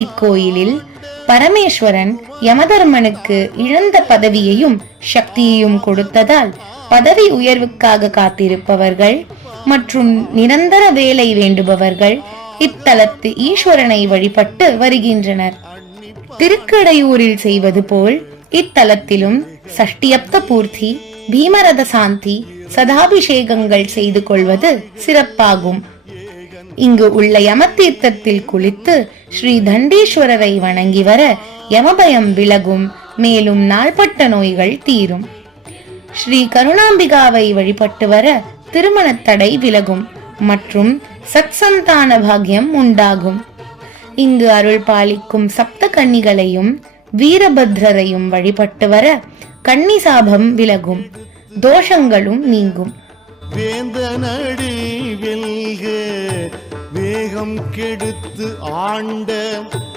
இக்கோயிலில் பரமேஸ்வரன் யமதர்மனுக்கு இழந்த பதவியையும் சக்தியையும் கொடுத்ததால் பதவி உயர்வுக்காக காத்திருப்பவர்கள் மற்றும் நிரந்தர வேலை வேண்டுபவர்கள் இத்தலத்து ஈஸ்வரனை வழிபட்டு வருகின்றனர். திருக்கடையூரில் செய்வது போல் இத்தலத்திலும் சஷ்டியப்த பூர்த்தி பீமரத சாந்தி சதாபிஷேகங்கள் செய்து கொள்வது சிறப்பாகும். இங்கு உள்ள யமதீர்த்தத்தில் குளித்து ஸ்ரீ தண்டீஸ்வரரை வணங்கி வர யமபயம் விலகும் மேலும் நாள்பட்ட நோய்கள் தீரும். ஸ்ரீ கருணாம்பிகாவை வழிபட்டு வர திருமண தடை விலகும் மற்றும் சத்சந்தான பாக்கியம் உண்டாகும். இங்கு அருள் பாலிக்கும் சப்த கன்னிகளையும் வீரபத்ரரையும் வழிபட்டு வர கன்னி சாபம் விலகும். தோஷங்களும் நீங்கும். வேந்தனடி தேகம் கெடுத்து ஆண்ட